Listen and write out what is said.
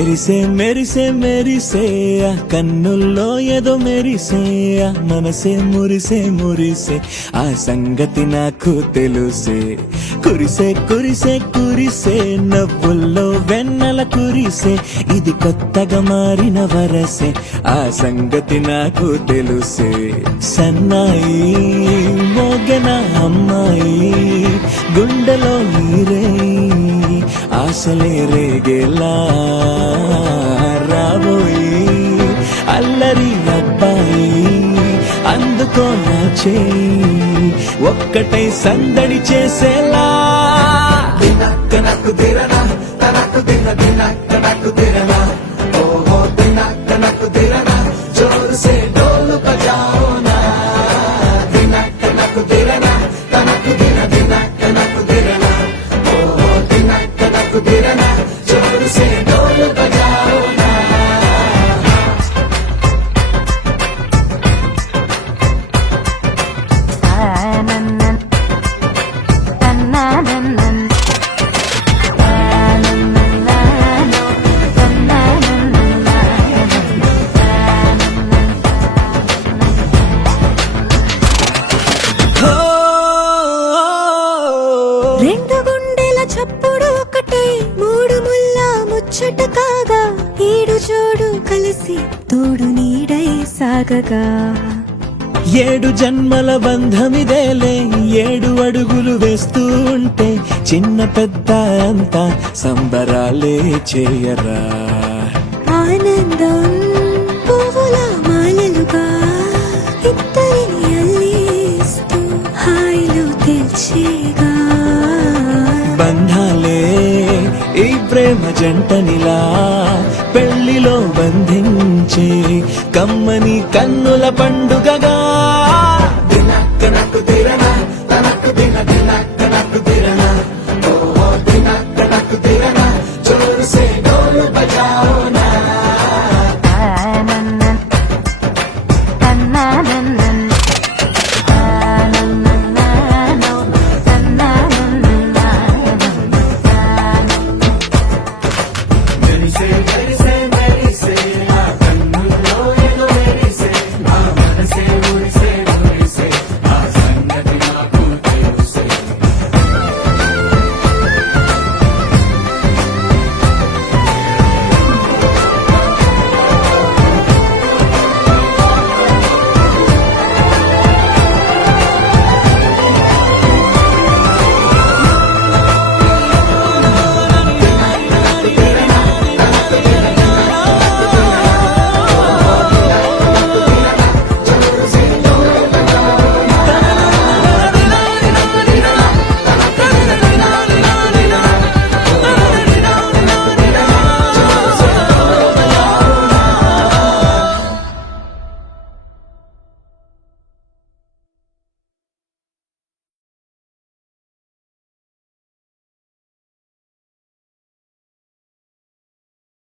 మెరిసే మెరిసే మెరిసే ఆ కన్నుల్లో ఏదో మెరిసే ఆ మనసే మురిసే మురిసే ఆ సంగతి నాకు తెలుసే కురిసే కురిసే కురిసే నవ్వుల్లో వెన్నెల కురిసే ఇది కొత్తగా మారిన వరసే ఆ సంగతి నాకు తెలుసే సన్నాయి మోగన అమ్మాయి గుండెలో నీరే ఆశలే రేగేలా రాబోయి అల్లరి అబ్బాయి అందుకో నా చేయి ఒక్కటై సందడి చేసేలా దినక్క నక్కు దిరనా తనకు దిన దినక్క నక్కు దిరనా ఓహో దినక్క నక్కు దిరనా జోరు సే డోలు బజాओ నా దినక్క నక్కు దిరనా తనకు దిన దినక్క నక్కు దిరనా ఓహో దినక్క నక్కు దిరనా జోరు సే డోలు బజాओ నా రెండు గుండెల చప్పుడు ఒకటే మూడు ముల్ల ముచ్చట కాగా ఏడు జోడు కలిసి తోడు నీడై సాగగా ఏడు జన్మల బంధమిదేలే ఏడు అడుగులు వేస్తూ ఉంటే చిన్న పెద్ద అంతా సంబరాలే చేయరా ఆనందం పువ్వుల మాలలుగా ఇద్దరిని అల్లేస్తూ హాయిలో తెల్చేగా బంధాలే ఈ ప్రేమ జంటనిలా పెళ్లిలో బంధించే కమ్మని కన్నుల పండుగగా